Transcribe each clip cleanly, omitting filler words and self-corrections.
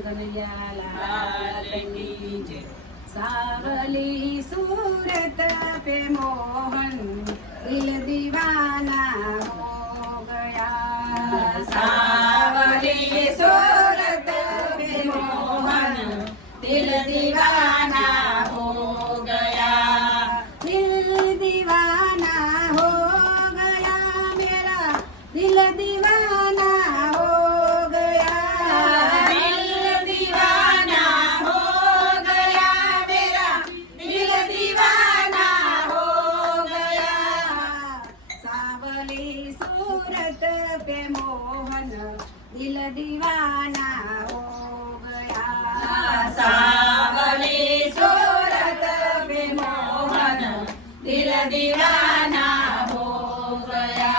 कन्हैया लाल की जय। सावली सूरत पे मोहन दिल दीवाना हो गया। सावली सूरत पे मोहन दिल दीवाना हो गया। दिल दीवाना हो गया मेरा, दिल दीवाना हो गया। दिल दीवाना हो गया मेरा, दिल दीवाना हो गया। सावली सूरत पे मोहन दिल दीवाना हो गया। सावली सूरत पे मोहन दिल दीवाना हो गया।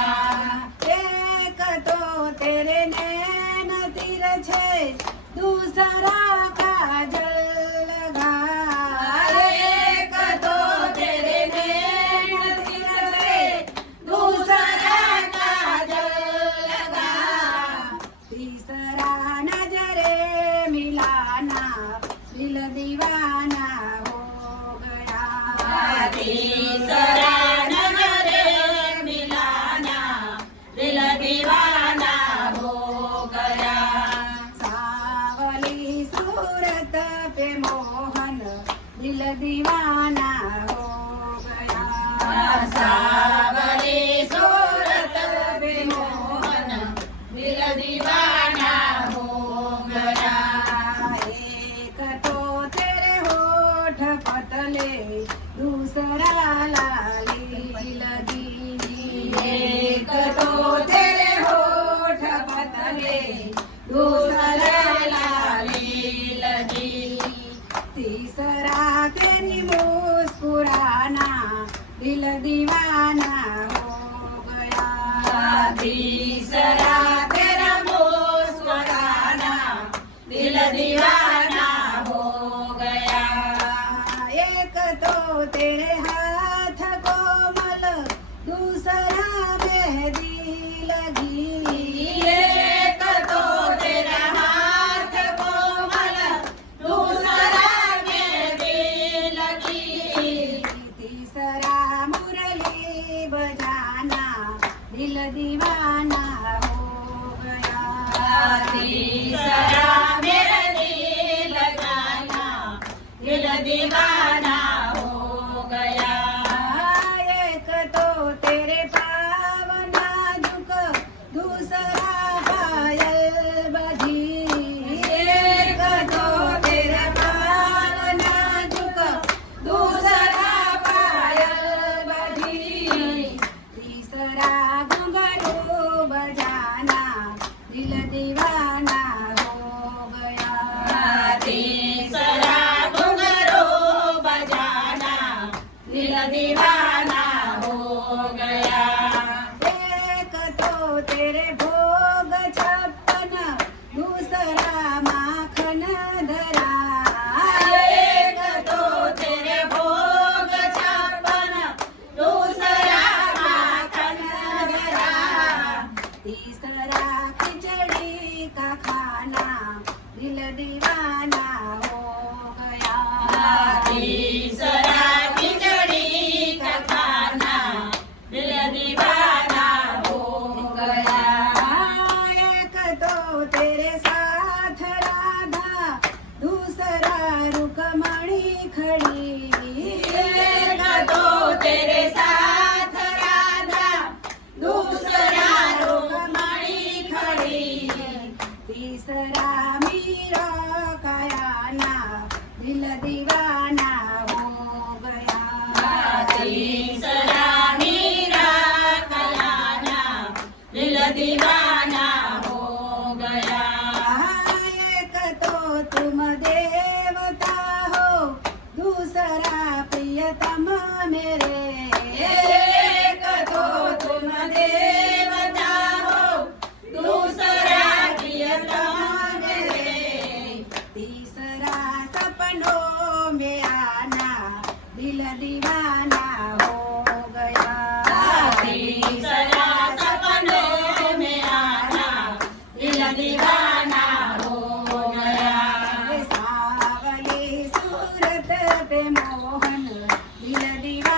एक तो तेरे नैन तिरछे, दूसरा काजल लगा। एक तो तेरे नैन तिरछे, दूसरा काजल लगा। तीसरा नजरे मिलाना दिल दीवाना हो गया। तीसरा नजरे मिलाना दिल दीवाना हो गया। सावली सूरत पे मोहन दिल दीवाना हो गया। सावली सूरत पे मोहन दिल दीवाना हो गया। एक तो तेरे होठ पतले, दूसरा लाली लगी। एक तो तेरे होठ पतले, दूसरा लाली लगी। तीसरा तेरी मुस्कुराना दिल दीवाना हो गया। तीसरा तेरा मुस्कुराना दिल दीवाना हो गया। एक तो तेरे हाथ कोमल, दूसरा मेहंदी लगी। एक तो तेरा हाथ कोमल, दूसरा मेहंदी लगी। तीसरा मुरली बजाना दिल दीवाना हो गया। तीसरा मेहंदी लगाना दिल दीवाना हो गया। एक तो तेरे पाँव नाजुक, दूसरा पायल बजी। एक तो तेरे पाँव नाजुक, दूसरा पायल बजी। तीसरा घुंघरू बजाना दिल दीवाना हो गया। तीसरा घुंघरू बजाना दिल दीवाना हो गया। एक तो तेरे भोग छप्पन, दूसरा माखन धरा। एक तो तेरे भोग छप्पन, दूसरा माखन धरा। तीसरा खिचड़ी का खाना दिल दीवाना हो गया। तीसरा खिचड़ी का खाना दिल दीवाना हो गया। एक तो तेरे साथ राधा, दूसरा रुक्मणी खड़ी। एक तो तेरे साथ राधा, दूसरा रुक्मणी खड़ी। तीसरा मीरा का आना दिल दीवाना हो गया। तीसरा मीरा का आना दिल दीवाना हो गया। एक तो तुम देवता हो, दूसरा प्रियतम मेरे। एक तो तुम देवता हो, दूसरा प्रियतम मेरे। तीसरा सपनों में आना दिल दीवाना हो गया। तीसरा सपनों में आना दिल दीवाना हो गया। ते मोहन दिल दीवाना